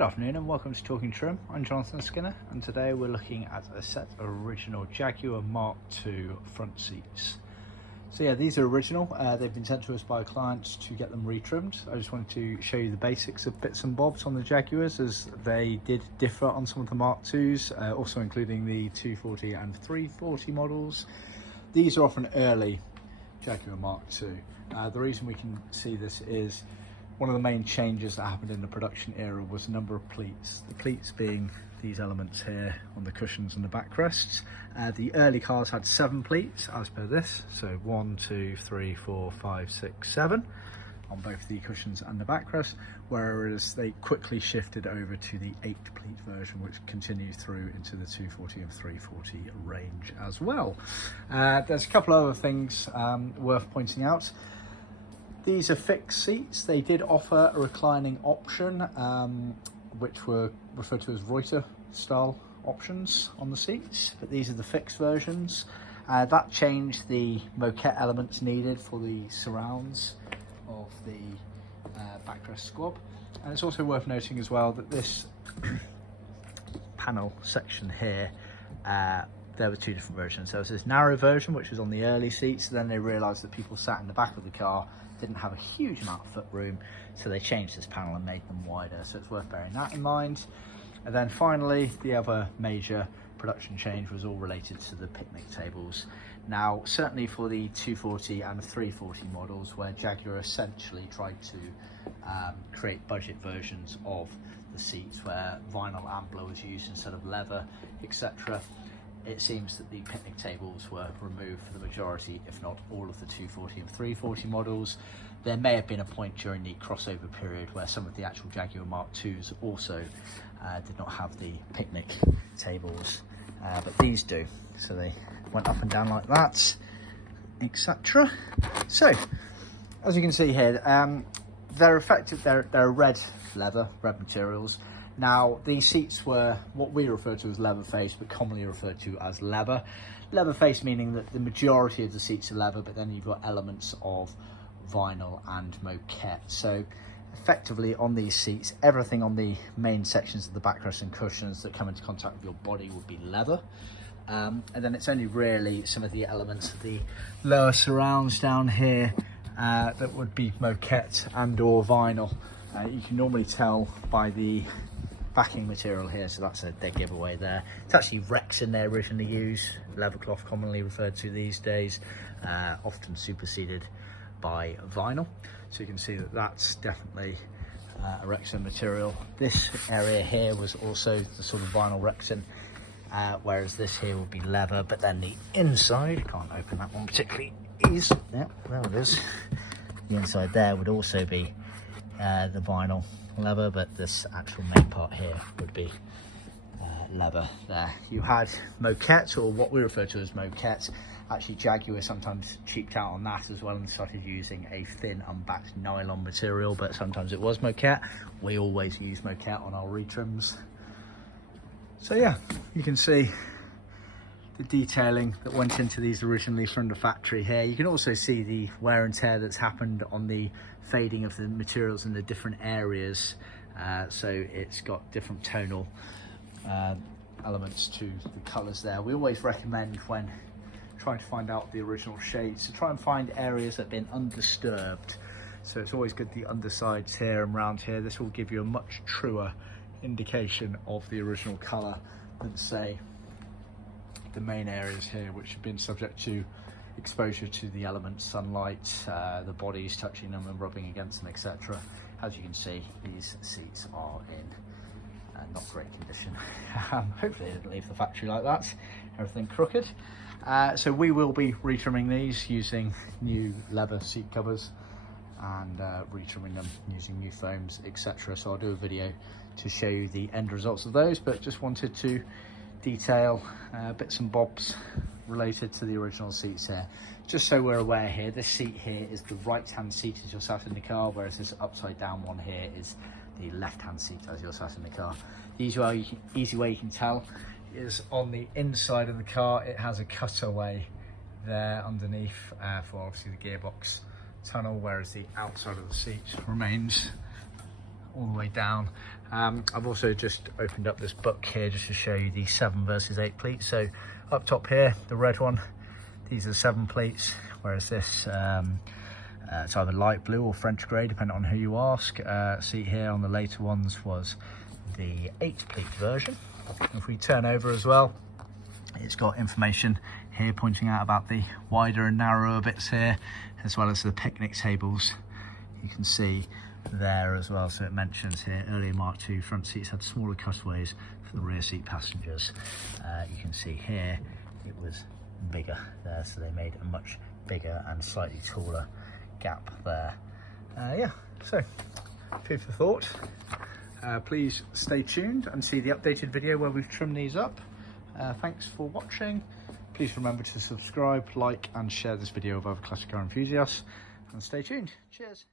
Good afternoon and welcome to Talkin Trim. I'm Jonathan Skinner and today we're looking at a set of original Jaguar Mark II front seats. So yeah, these are original. They've been sent to us by clients to get them retrimmed. I just wanted to show you the basics of bits and bobs on the Jaguars, as they did differ on some of the Mark IIs, also including the 240 and 340 models. These are often early Jaguar Mark II. The reason we can see this is one of the main changes that happened in the production era was a number of pleats. The pleats being these elements here on the cushions and the backrests. The early cars had 7 pleats as per this, so 1, 2, 3, 4, 5, 6, 7 on both the cushions and the backrest, whereas they quickly shifted over to the 8 pleat version, which continues through into the 240 and 340 range as well. There's a couple of other things worth pointing out. These are fixed seats. They did offer a reclining option, which were referred to as Reuter style options on the seats, but these are the fixed versions. That changed the moquette elements needed for the surrounds of the backrest squab. And it's also worth noting as well that this panel section here, there were 2 different versions. There was this narrow version, which was on the early seats. Then they realized that people sat in the back of the car didn't have a huge amount of foot room, so they changed this panel and made them wider. So it's worth bearing that in mind. And then finally, the other major production change was all related to the picnic tables. Now, certainly for the 240 and 340 models, where Jaguar essentially tried to create budget versions of the seats where vinyl ambler was used instead of leather, etc., it seems that the picnic tables were removed for the majority, if not all, of the 240 and 340 models. There may have been a point during the crossover period where some of the actual Jaguar Mark IIs also did not have the picnic tables, but these do. So they went up and down like that, etc. So, as you can see here, they're effective. They're red leather, red materials. Now, these seats were what we refer to as leather face, but commonly referred to as leather. Leather face meaning that the majority of the seats are leather, but then you've got elements of vinyl and moquette. So effectively on these seats, everything on the main sections of the backrest and cushions that come into contact with your body would be leather. And then it's only really some of the elements of the lower surrounds down here that would be moquette and or vinyl. You can normally tell by the backing material here, so that's a dead giveaway there. It's actually Rexin they originally used, leather cloth commonly referred to these days, often superseded by vinyl. So you can see that that's definitely a Rexin material. This area here was also the sort of vinyl Rexin, whereas this here will be leather, but then the inside, can't open that one particularly easy. Yeah, there it is. The inside there would also be the vinyl leather, but this actual main part here would be leather there. You had moquette, or what we refer to as moquette. Actually, Jaguar sometimes cheaped out on that as well and started using a thin unbacked nylon material, but sometimes it was moquette. We always use moquette on our retrims. So yeah, you can see the detailing that went into these originally from the factory here. You can also see the wear and tear that's happened on the fading of the materials in the different areas. So it's got different tonal elements to the colours there. We always recommend, when trying to find out the original shades, to try and find areas that have been undisturbed. So it's always good, the undersides here and round here. This will give you a much truer indication of the original colour than, say, the main areas here, which have been subject to exposure to the elements, sunlight, the bodies touching them and rubbing against them, etc. As you can see, these seats are in not great condition. Hopefully they didn't leave the factory like that, everything crooked. So we will be retrimming these using new leather seat covers and retrimming them using new foams, etc. So I'll do a video to show you the end results of those, but just wanted to detail bits and bobs related to the original seats here. Just so we're aware here, this seat here is the right hand seat as you're sat in the car, whereas this upside down one here is the left hand seat as you're sat in the car. The easy way you can tell is on the inside of the car. It has a cutaway there underneath for obviously the gearbox tunnel, whereas the outside of the seat remains all the way down. I've also just opened up this book here just to show you the 7 versus 8 pleats. So up top here, the red one, these are 7 pleats, whereas this it's either light blue or French grey, depending on who you ask. See here on the later ones was the 8 pleat version. If we turn over as well, it's got information here pointing out about the wider and narrower bits here, as well as the picnic tables. You can see there as well. So it mentions here earlier Mark II front seats had smaller cutaways for the rear seat passengers. You can see here it was bigger there, so they made a much bigger and slightly taller gap there. Yeah, so food for thought. Please stay tuned and see the updated video where we've trimmed these up. Thanks for watching. Please remember to subscribe, like and share this video with other classic car enthusiasts, and stay tuned. Cheers.